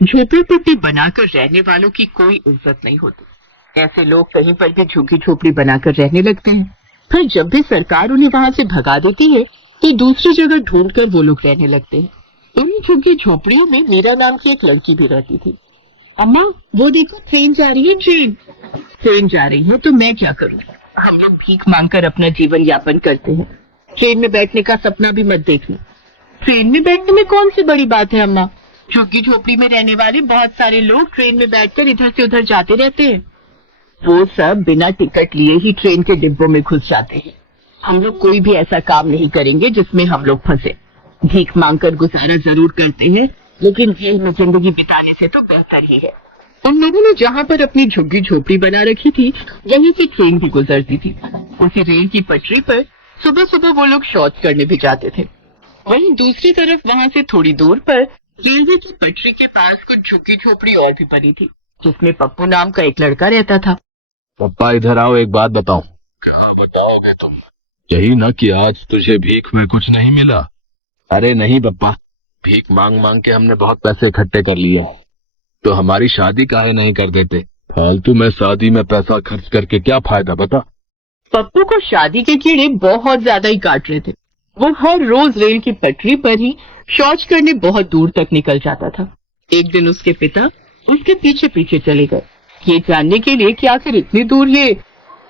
झोपड़ीपट्टी बनाकर रहने वालों की कोई इज्जत नहीं होती। ऐसे लोग कहीं पर भी झुग्गी झोपड़ी बनाकर रहने लगते हैं, फिर जब भी सरकार उन्हें वहां से भगा देती है तो दूसरी जगह ढूंढकर वो लोग रहने लगते हैं। उन्हीं झुग्गी झोपड़ियों में मीरा नाम की एक लड़की भी रहती थी। अम्मा, वो देखो ट्रेन जा रही है। ट्रेन जा रही है तो मैं क्या करूं? हम लोग भीख मांगकर अपना जीवन यापन करते हैं। ट्रेन में बैठने का सपना भी मत देखना। ट्रेन में बैठने में कौन सी बड़ी बात है अम्मा? झुग्गी झोपड़ी में रहने वाले बहुत सारे लोग ट्रेन में बैठकर इधर से उधर जाते रहते हैं। वो सब बिना टिकट लिए ही ट्रेन के डिब्बों में घुस जाते हैं। हम लोग कोई भी ऐसा काम नहीं करेंगे जिसमें हम लोग फंसे। भीख मांगकर गुजारा जरूर करते हैं, लेकिन जेल में जिंदगी बिताने से तो बेहतर ही है। उन लोगों ने जहाँ पर अपनी झुग्गी झोपड़ी बना रखी थी, वहीं से ट्रेन भी गुजरती थी। उसी रेल की पटरी पर सुबह सुबह वो लोग शौच करने भी जाते थे। वहीं दूसरी तरफ वहाँ से थोड़ी दूर पर रेलवे की पटरी के पास कुछ झुग्गी झोपड़ी और भी बनी थी, जिसमें पप्पू नाम का एक लड़का रहता था। पप्पा इधर आओ, एक बात बताओ। क्या बताओगे तुम? यही ना कि आज तुझे भीख में कुछ नहीं मिला? अरे नहीं पप्पा, भीख मांग मांग के हमने बहुत पैसे इकट्ठे कर लिए हैं, तो हमारी शादी काहे नहीं कर देते? फालतू में शादी में पैसा खर्च करके क्या फायदा बता? पप्पू को शादी के कीड़े बहुत ज्यादा ही काट रहे थे। वो हर रोज रेल की पटरी पर ही शौच करने बहुत दूर तक निकल जाता था। एक दिन उसके पिता उसके पीछे पीछे चले गए, ये जानने के लिए कि आखिर इतनी दूर ये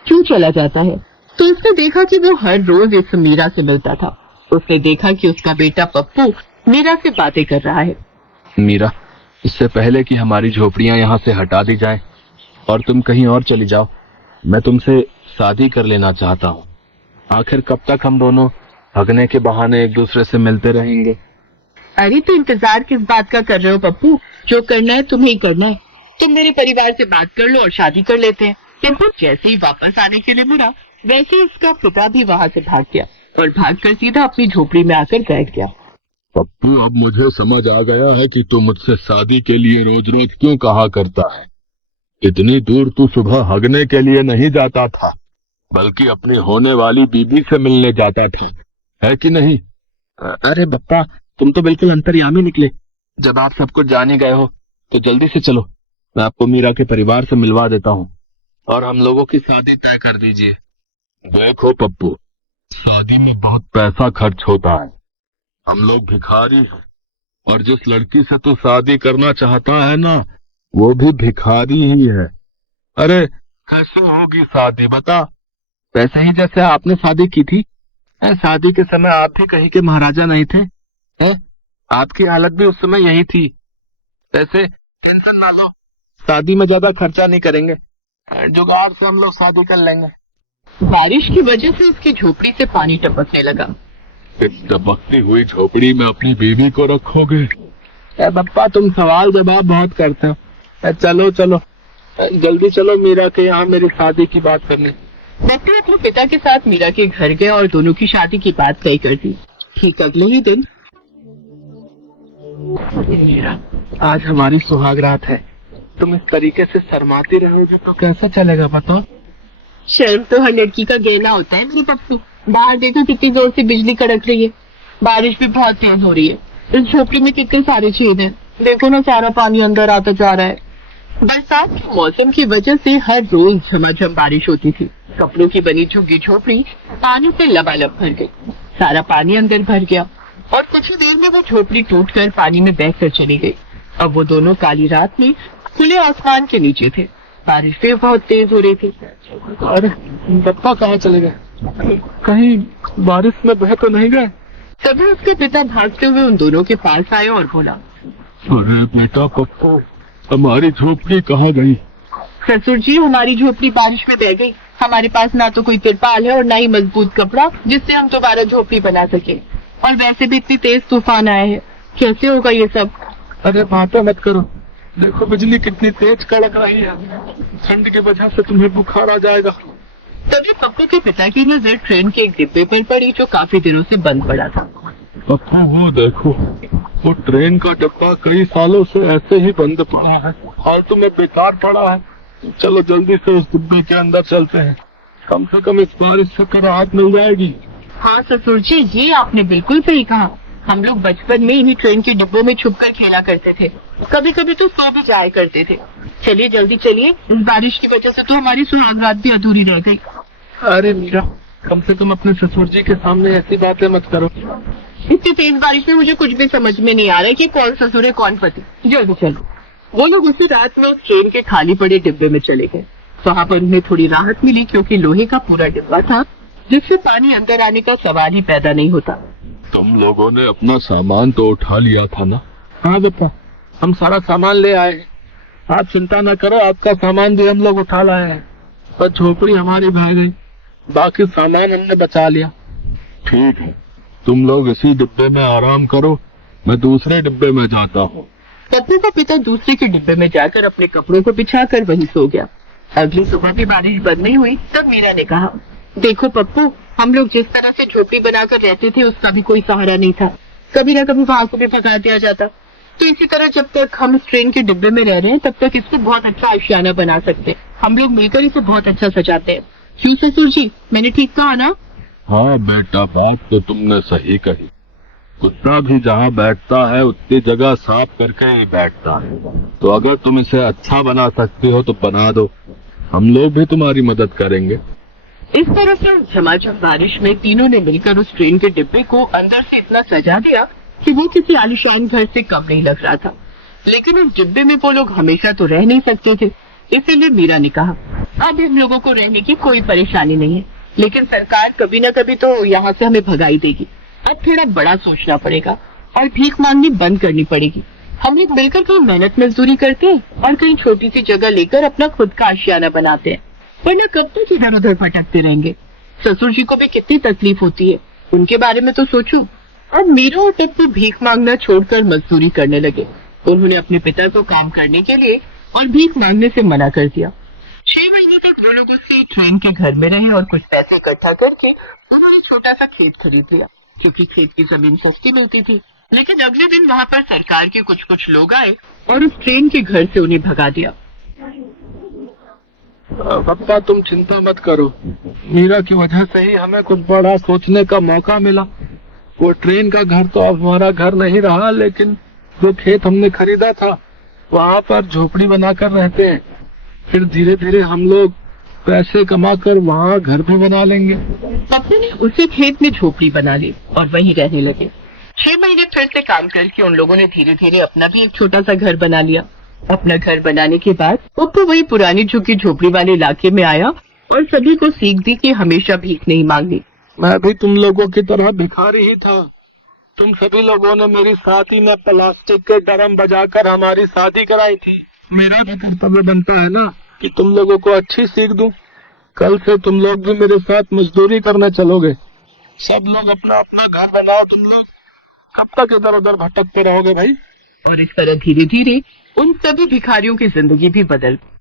क्यों चला जाता है। तो उसने देखा कि वो हर रोज इस मीरा से मिलता था। उसने देखा कि उसका बेटा पप्पू मीरा से बातें कर रहा है। मीरा, इससे पहले कि हमारी झोपड़ियां यहाँ से हटा दी जाए और तुम कहीं और चली जाओ, मैं तुमसे शादी कर लेना चाहता हूँ। आखिर कब तक हम दोनों भगने के बहाने एक दूसरे से मिलते रहेंगे? अरे तो इंतजार किस बात का कर रहे हो पप्पू? जो करना है तुम्हें ही करना है। तुम मेरे परिवार से बात कर लो और शादी कर लेते हैं। किंतु जैसे ही वापस आने के लिए मुड़ा, वैसे ही उसका पिता भी वहाँ से भाग गया और भागकर सीधा अपनी झोपड़ी में आकर बैठ गया। पप्पू, अब मुझे समझ आ गया है कि तू मुझसे शादी के लिए रोज रोज क्यों कहा करता है। इतनी दूर तू सुबह हगने के लिए नहीं जाता था, बल्कि अपनी होने वाली बीबी से मिलने जाता था, है कि नहीं? अरे बप्पा, तुम तो बिल्कुल अंतर्यामी निकले। जब आप सब कुछ जाने गए हो तो जल्दी से चलो, मैं आपको मीरा के परिवार से मिलवा देता हूँ और हम लोगों की शादी तय कर दीजिए। देखो पप्पू, शादी में बहुत पैसा खर्च होता है, हम लोग भिखारी हैं, और जिस लड़की से तू शादी करना चाहता है ना, वो भी भिखारी ही है। अरे कैसे होगी शादी बता? वैसे ही जैसे आपने शादी की थी। शादी के समय आप भी कहीं के महाराजा नहीं थे? आपकी हालत भी उस समय यही थी। वैसे टेंशन ना लो, शादी में ज्यादा खर्चा नहीं करेंगे, जुगाड़ से हम लोग शादी कर लेंगे। बारिश की वजह से उसकी झोपड़ी से पानी टपकने लगा। इस टपकती हुई झोपड़ी में अपनी बीवी को रखोगे? बप्पा, तुम सवाल जवाब बहुत करते हो। चलो चलो, जल्दी चलो मीरा के यहाँ मेरी शादी की बात करने। बप्पू अपने पिता के साथ मीरा के घर गए और दोनों की शादी की बात तय कर दी। ठीक अगले ही दिन, मीरा, आज हमारी सुहाग रात है, तुम इस तरीके से शर्माती रहोगे तो कैसे चलेगा बताओ? शर्म तो हर लड़की का गहना होता है मेरे पप्पू। बाहर देखो कितनी जोर से बिजली कड़क रही है, बारिश भी बहुत तेज हो रही है। इस झोपड़ी में कितने सारे छेद हैं, देखो ना सारा पानी अंदर आता जा रहा है। बरसात के मौसम की वजह से हर रोज झमाझम बारिश होती थी। कपड़ों की बनी झुग्गी झोपड़ी पानी से लबालब भर गई। सारा पानी अंदर भर गया और कुछ ही देर में वो झोपड़ी टूटकर पानी में बहकर चली गई। अब वो दोनों काली रात में खुले आसमान के नीचे थे। बारिश भी बहुत तेज हो रही थी। अरे पप्पा कहाँ चले गए? कहीं बारिश में बह तो नहीं गए? तभी उसके पिता भागते हुए उन दोनों के पास आए और बोला, अरे बेटा पप्पू, हमारी झोपड़ी कहाँ गई? ससुर जी, हमारी झोपड़ी बारिश में बह गई। हमारे पास ना तो कोई तिरपाल है और ना ही मजबूत कपड़ा जिससे हम दोबारा झोपड़ी बना सके, और वैसे भी इतनी तेज तूफान आया है, कैसे होगा ये सब? अरे बातें मत करो, देखो बिजली कितनी तेज कड़क रही है, ठंड की वजह से तुम्हें बुखार आ जाएगा। तभी पप्पू के पिता की नजर ट्रेन के एक डिब्बे पर पड़ी जो काफी दिनों से बंद पड़ा था। पप्पू वो देखो, वो ट्रेन का डिब्बा कई सालों से ऐसे ही बंद पड़ा है, फालतू में बेकार पड़ा है। चलो जल्दी से उस डिब्बे के अंदर चलते हैं, कम से कम इस बारिश से राहत मिल जाएगी। हाँ ससुर जी, ये आपने बिल्कुल सही कहा। हम लोग बचपन में इन्हीं ट्रेन के डिब्बों में छुपकर खेला करते थे, कभी कभी तो सो भी जाया करते थे। चलिए जल्दी चलिए, इस बारिश की वजह से तो हमारी सुहाग रात भी अधूरी रह गई। अरे मीरा, कम से कम अपने ससुर जी के सामने ऐसी बातें मत करो। इतनी तेज बारिश में मुझे कुछ भी समझ में नहीं आ रहा है कि कौन ससुर है कौन पति। जल्दी चलो। वो लोग उसी रात में उस ट्रेन के खाली पड़े डिब्बे में चले गए। वहाँ पर उन्हें थोड़ी राहत मिली, क्योंकि लोहे का पूरा डिब्बा था, जिससे पानी अंदर आने का सवाल ही पैदा नहीं होता। तुम लोगों ने अपना सामान तो उठा लिया था ना? हाँ बेटा, हम सारा सामान ले आए। आप चिंता न करो, आपका सामान भी हम लोग उठा लाए हैं। पर झोपड़ी हमारी बह गई, बाकी सामान हमने बचा लिया। ठीक है, तुम लोग इसी डिब्बे में आराम करो, मैं दूसरे डिब्बे में जाता हूँ। पप्पू का पिता दूसरे के डिब्बे में जाकर अपने कपड़ों को बिछाकर वहीं सो गया। अगली सुबह भी बारिश बंद नहीं हुई तब मीरा ने कहा, देखो पप्पू, हम लोग जिस तरह से झोपड़ी बनाकर रहते थे उसका भी कोई सहारा नहीं था। कभी न कभी वहाँ को भी भगा दिया जाता। तो इसी तरह जब तक हम इस ट्रेन के डिब्बे में रह रहे हैं तब तक इसको बहुत अच्छा आशियाना बना सकते हैं। हम लोग मिलकर इसे बहुत अच्छा सजाते हैं। क्यों ससुर जी, मैंने ठीक कहा ना? हाँ बेटा, बात तो तुमने सही कही। कुत्ता भी जहाँ बैठता है उतनी जगह साफ करके ही बैठता है। तो अगर तुम इसे अच्छा बना सकती हो तो बना दो, हम लोग भी तुम्हारी मदद करेंगे। इस तरह से उस झमाझम बारिश में तीनों ने मिलकर उस ट्रेन के डिब्बे को अंदर से इतना सजा दिया कि वो किसी आलीशान घर से कम नहीं लग रहा था। लेकिन उस डिब्बे में वो लोग हमेशा तो रह नहीं सकते थे, इसीलिए मीरा ने कहा, अब हम लोगों को रहने की कोई परेशानी नहीं है, लेकिन सरकार कभी न कभी तो यहाँ से हमें भगाई देगी। अब थोड़ा बड़ा सोचना पड़ेगा और भीख मांगनी बंद करनी पड़ेगी। हम लोग मिलकर कहीं मेहनत मजदूरी करते हैं और कहीं छोटी सी जगह लेकर अपना खुद का आशियाना बनाते हैं, वरना कब तक इधर उधर भटकते रहेंगे। ससुर जी को भी कितनी तकलीफ होती है, उनके बारे में तो सोचो। अब मीरा और पप्पू भीख मांगना छोड़कर मजदूरी करने लगे। उन्होंने अपने पिता को काम करने के लिए और भीख मांगने से मना कर दिया। 6 महीने तक वो लोग उससे ट्रेन के घर में रहे और कुछ पैसे इकट्ठा करके उन्होंने छोटा सा खेत खरीद लिया, क्योंकि खेत की जमीन सस्ती मिलती थी। लेकिन अगले दिन वहाँ पर सरकार के कुछ लोग आए और उस ट्रेन के घर से उन्हें भगा दिया। पप्पा, तुम चिंता मत करो, मीरा की वजह से ही हमें कुछ बड़ा सोचने का मौका मिला। वो ट्रेन का घर तो अब हमारा घर नहीं रहा, लेकिन जो खेत हमने खरीदा था वहाँ पर झोपड़ी बनाकर रहते हैं। फिर धीरे धीरे हम लोग पैसे कमाकर वहाँ घर भी बना लेंगे। पप्पू ने उसी खेत में झोपड़ी बना ली और वहीं रहने लगे। 6 महीने फिर से काम करके उन लोगों ने धीरे धीरे अपना भी एक छोटा सा घर बना लिया। अपना घर बनाने के बाद पप्पू वही पुरानी झुकी झोपड़ी वाले इलाके में आया और सभी को सीख दी कि हमेशा भीख नहीं मांगनी। मैं भी तुम लोगों की तरह भिखारी ही था। तुम सभी लोगों ने मेरी शादी में प्लास्टिक के ड्रम बजाकर हमारी शादी कराई थी। मेरा भी कर्तव्य बनता है ना कि तुम लोगों को अच्छी सीख दूं। कल से तुम लोग भी मेरे साथ मजदूरी करने चलोगे। सब लोग अपना अपना घर बनाओ। तुम लोग कब तक इधर उधर भटकते रहोगे भाई? और इस तरह धीरे धीरे उन सभी भिखारियों की जिंदगी भी बदल गई।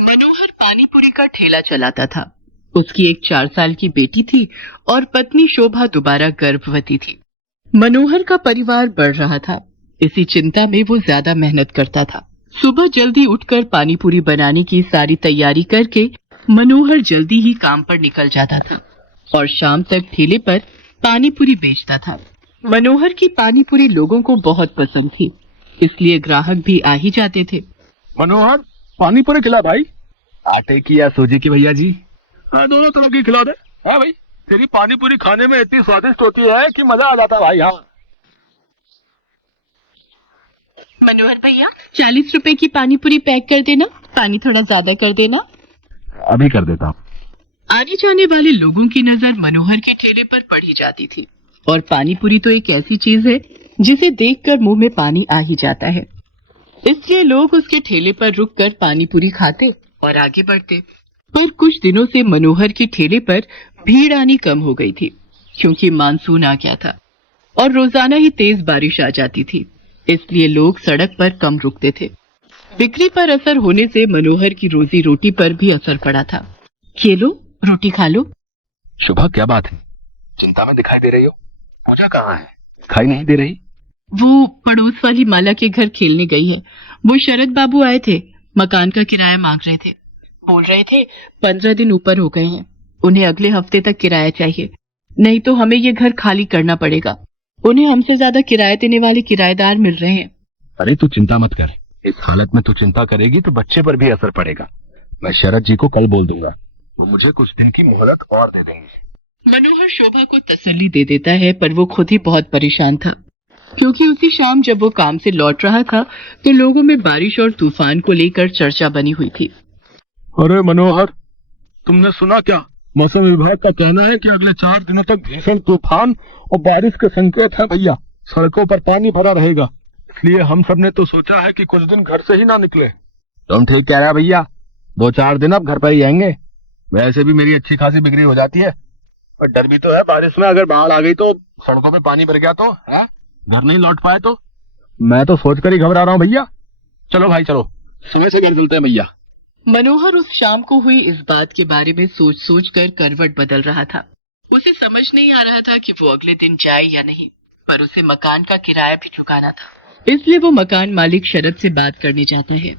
मनोहर पानीपुरी का ठेला चलाता था। उसकी एक 4 साल की बेटी थी और पत्नी शोभा दोबारा गर्भवती थी। मनोहर का परिवार बढ़ रहा था, इसी चिंता में वो ज्यादा मेहनत करता था। सुबह जल्दी उठकर पानीपुरी बनाने की सारी तैयारी करके मनोहर जल्दी ही काम पर निकल जाता था और शाम तक ठेले पर पानीपुरी बेचता था। मनोहर की पानीपुरी लोगों को बहुत पसंद थी, इसलिए ग्राहक भी आ ही जाते थे। मनोहर, पानीपुरी खिला भाई। आटे की या सूजी की भैया जी? हाँ, दोनों तरह की खिला दे। हाँ भाई, तेरी पानीपुरी खाने में इतनी स्वादिष्ट होती है कि मजा आ जाता भाई। हाँ मनोहर भैया, 40 रुपए की पानीपुरी पैक कर देना, पानी थोड़ा ज्यादा कर देना। अभी कर देता हूँ। आने जाने वाले लोगों की नजर मनोहर के ठेले पर पड़ी जाती थी और पानीपुरी तो एक ऐसी चीज है जिसे देखकर मुंह में पानी आ ही जाता है। इसलिए लोग उसके ठेले पर रुककर पानीपुरी खाते और आगे बढ़ते। पर कुछ दिनों से मनोहर के ठेले पर भीड़ आनी कम हो गई थी, क्योंकि मानसून आ गया था और रोजाना ही तेज बारिश आ जाती थी, इसलिए लोग सड़क पर कम रुकते थे। बिक्री पर असर होने से मनोहर की रोजी रोटी पर भी असर पड़ा था। ये लो, रोटी खा लो। शुभा, क्या बात है? चिंता में दिखाई दे रही हो। पूजा कहाँ है? दिखाई नहीं दे रही। वो पड़ोस वाली माला के घर खेलने गई है। वो शरद बाबू आए थे, मकान का किराया मांग रहे थे। बोल रहे थे 15 दिन ऊपर हो गए हैं, उन्हें अगले हफ्ते तक किराया चाहिए, नहीं तो हमें ये घर खाली करना पड़ेगा। उन्हें हमसे ज्यादा किराया देने वाले किराएदार मिल रहे हैं। अरे तू चिंता मत कर, इस हालत में तू चिंता करेगी तो बच्चे पर भी असर पड़ेगा। मैं शरद जी को कल बोल दूंगा, वो मुझे कुछ दिन की मोहलत और दे देंगे। मनोहर शोभा को तसल्ली दे देता है, पर वो खुद ही बहुत परेशान था, क्योंकि उसी शाम जब वो काम से लौट रहा था तो लोगों में बारिश और तूफान को लेकर चर्चा बनी हुई थी। अरे मनोहर, तुमने सुना क्या? मौसम विभाग का कहना है कि अगले 4 दिनों तक भीषण तूफान और बारिश के संकेत हैं भैया। सड़कों पर पानी भरा रहेगा, इसलिए हम सब ने तो सोचा है कि कुछ दिन घर से ही ना निकले। तुम ठीक कह रहे हो भैया, 2-4 दिन अब घर पर ही आएंगे। वैसे भी मेरी अच्छी खासी बिक्री हो जाती है, पर डर भी तो है बारिश में अगर बाढ़ आ गई तो, सड़कों पे पानी भर गया तो है, घर नहीं लौट पाए तो। मैं तो सोचकर ही घबरा रहा हूँ भैया। चलो भाई चलो, समय से घर चलते हैं भैया। मनोहर उस शाम को हुई इस बात के बारे में सोच सोच कर करवट बदल रहा था। उसे समझ नहीं आ रहा था कि वो अगले दिन जाए या नहीं, पर उसे मकान का किराया भी चुकाना था, इसलिए वो मकान मालिक शरद से बात करने जाता है।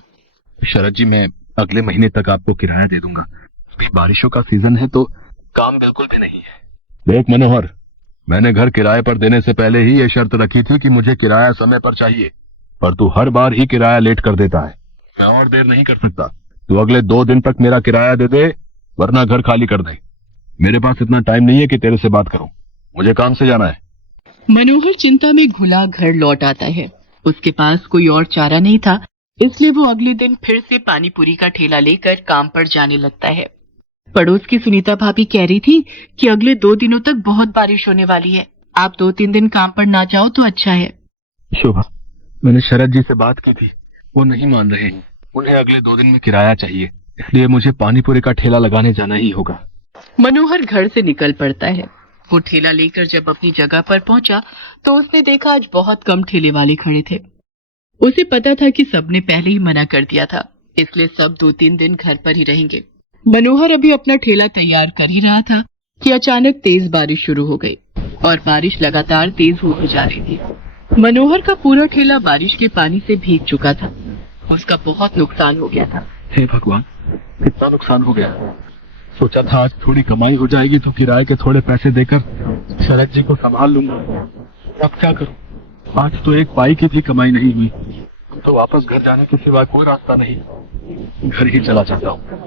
शरद जी, मैं अगले महीने तक आपको किराया दे दूंगा। अभी बारिशों का सीजन है तो काम बिल्कुल भी नहीं है। देख मनोहर, मैंने घर किराए पर देने से पहले ही ये शर्त रखी थी कि मुझे किराया समय पर चाहिए, पर तू हर बार ही किराया लेट कर देता है। मैं और देर नहीं कर सकता, तू अगले 2 दिन तक मेरा किराया दे दे, वरना घर खाली कर दे। मेरे पास इतना टाइम नहीं है कि तेरे से बात करूं, मुझे काम से जाना है। मनोहर चिंता में घुला घर लौट आता है। उसके पास कोई और चारा नहीं था, इसलिए वो अगले दिन फिर से पानी पूरी का ठेला लेकर काम पर जाने लगता है। पड़ोस की सुनीता भाभी कह रही थी कि अगले 2 दिनों तक बहुत बारिश होने वाली है, आप 2-3 दिन काम पर ना जाओ तो अच्छा है। शोभा, मैंने शरद जी से बात की थी, वो नहीं मान रहे हैं। उन्हें अगले 2 दिन में किराया चाहिए, इसलिए मुझे पानीपुरी का ठेला लगाने जाना ही होगा। मनोहर घर से निकल पड़ता है। वो ठेला लेकर जब अपनी जगह पर पहुंचा तो उसने देखा आज बहुत कम ठेले वाले खड़े थे। उसे पता था कि सबने पहले ही मना कर दिया था, इसलिए सब 2-3 दिन घर पर ही रहेंगे। मनोहर अभी अपना ठेला तैयार कर ही रहा था कि अचानक तेज बारिश शुरू हो गई और बारिश लगातार तेज होती जा रही थी। मनोहर का पूरा ठेला बारिश के पानी से भीग चुका था। उसका बहुत नुकसान हो गया था। हे भगवान, कितना नुकसान हो गया। सोचा था आज थोड़ी कमाई हो जाएगी तो किराए के थोड़े पैसे देकर शरद जी को संभाल लूंगा। अब क्या करूं? आज तो 1 पाई की भी कमाई नहीं हुई, तो वापस घर जाने के सिवा कोई रास्ता नहीं। घर ही चला जाता हूँ।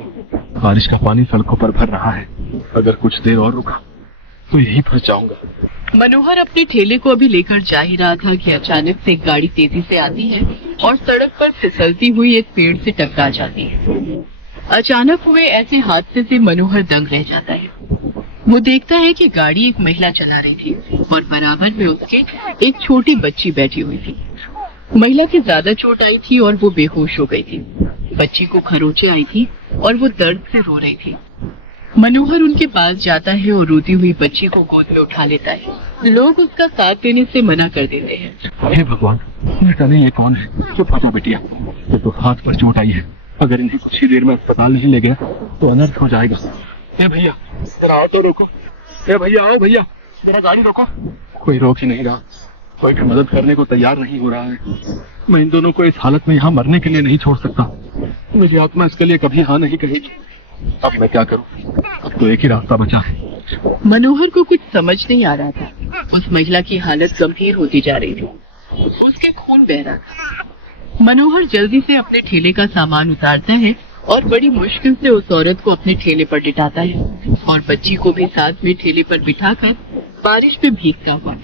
बारिश का पानी सड़कों पर भर रहा है, अगर कुछ देर और रुका तो यहीं फंस जाऊंगा। मनोहर अपने ठेले को अभी लेकर जा ही रहा था कि अचानक से एक गाड़ी तेजी से आती है और सड़क पर फिसलती हुई एक पेड़ से टकरा जाती है। अचानक हुए ऐसे हादसे से मनोहर दंग रह जाता है। वो देखता है कि गाड़ी एक महिला चला रही थी और बराबर में उसके एक छोटी बच्ची बैठी हुई थी। महिला की ज्यादा चोट आई थी और वो बेहोश हो गई थी। बच्ची को खरोंचे आई थी और वो दर्द से रो रही थी। मनोहर उनके पास जाता है और रोती हुई बच्ची को गोद में उठा लेता है। लोग उसका साथ देने से मना कर देते हैं। हे भगवान, न जाने ये कौन है। चुप हो जा बिटिया, तो हाथ पर चोट आई है। अगर इन्हें कुछ ही देर में अस्पताल नहीं ले गया तो अनर्थ हो जाएगा। ए भैया, जरा ऑटो रोको। ए भैया, आओ भैया, जरा गाड़ी रोको। कोई रोक ही नहीं रहा, कोई भी मदद करने को तैयार नहीं हो रहा है। मैं इन दोनों को इस हालत में यहाँ मरने के लिए नहीं छोड़ सकता। मेरी आत्मा इसके लिए कभी हाँ नहीं कहेगी। अब मैं क्या करूं? अब तो एक ही रास्ता बचा है। मनोहर को कुछ समझ नहीं आ रहा था। उस महिला की हालत गंभीर होती जा रही थी, उसके खून बह रहा था। मनोहर जल्दी से अपने ठेले का सामान उतारता है और बड़ी मुश्किल से उस औरत को अपने ठेले पर लिटाता है और बच्ची को भी साथ में ठेले पर बिठाकर बारिश में भीगता हुआ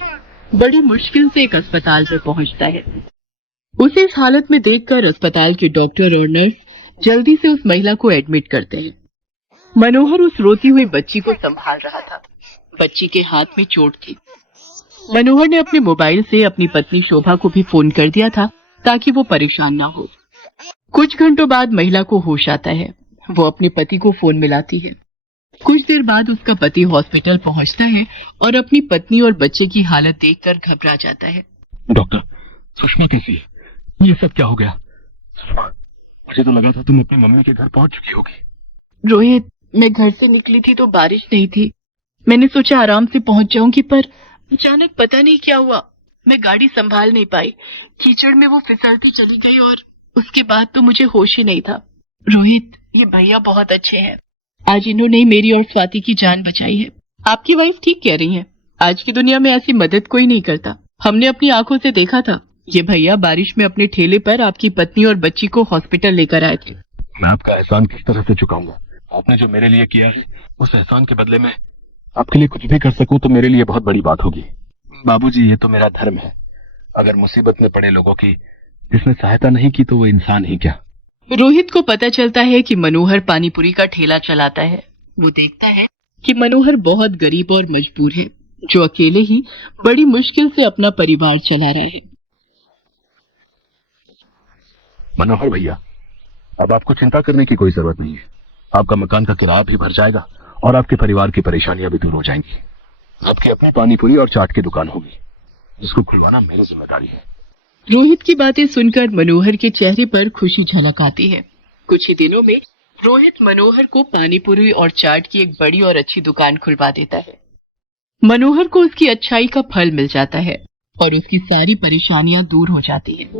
बड़ी मुश्किल से एक अस्पताल में पहुंचता है। उसे इस हालत में देखकर अस्पताल के डॉक्टर और नर्स जल्दी से उस महिला को एडमिट करते हैं। मनोहर उस रोती हुई बच्ची को संभाल रहा था। बच्ची के हाथ में चोट थी। मनोहर ने अपने मोबाइल से अपनी पत्नी शोभा को भी फोन कर दिया था ताकि वो परेशान ना हो। कुछ घंटों बाद महिला को होश आता है। वो अपने पति को फोन मिलाती है। कुछ देर बाद उसका पति हॉस्पिटल पहुंचता है और अपनी पत्नी और बच्चे की हालत देखकर घबरा जाता है। डॉक्टर, सुषमा कैसी है? ये सब क्या हो गया? मुझे तो लगा था तुम अपनी मम्मी के घर पहुंच चुकी होगी। रोहित, मैं घर से निकली थी तो बारिश नहीं थी। मैंने सोचा आराम से पहुंच जाऊंगी, पर अचानक पता नहीं क्या हुआ, मैं गाड़ी संभाल नहीं पाई। कीचड़ में वो फिसलती चली गई और उसके बाद तो मुझे होश ही नहीं था। रोहित, ये भैया बहुत अच्छे हैं। आज इन्होंने मेरी और स्वाति की जान बचाई है। आपकी वाइफ ठीक कह रही है, आज की दुनिया में ऐसी मदद कोई नहीं करता। हमने अपनी आंखों से देखा था, ये भैया बारिश में अपने ठेले पर आपकी पत्नी और बच्ची को हॉस्पिटल लेकर आए थे। मैं आपका एहसान किस तरह से चुकाऊंगा? आपने जो मेरे लिए किया है, उस एहसान के बदले में आपके लिए कुछ भी कर सकूं तो मेरे लिए बहुत बड़ी बात होगी। बाबूजी, ये तो मेरा धर्म है। अगर मुसीबत में पड़े लोगों की जिसने सहायता नहीं की तो वो इंसान ही क्या। रोहित को पता चलता है कि मनोहर पानीपुरी का ठेला चलाता है। वो देखता है कि मनोहर बहुत गरीब और मजबूर है, जो अकेले ही बड़ी मुश्किल से अपना परिवार चला रहा है। मनोहर भैया, अब आपको चिंता करने की कोई जरूरत नहीं है। आपका मकान का किराया भी भर जाएगा और आपके परिवार की परेशानियां भी दूर हो जाएंगी। आपकी अपनी पानीपुरी और चाट की दुकान होगी, जिसको खुलवाना मेरी जिम्मेदारी है। रोहित की बातें सुनकर मनोहर के चेहरे पर खुशी झलक आती है। कुछ ही दिनों में रोहित मनोहर को पानीपुरी और चाट की एक बड़ी और अच्छी दुकान खुलवा देता है। मनोहर को उसकी अच्छाई का फल मिल जाता है और उसकी सारी परेशानियां दूर हो जाती हैं।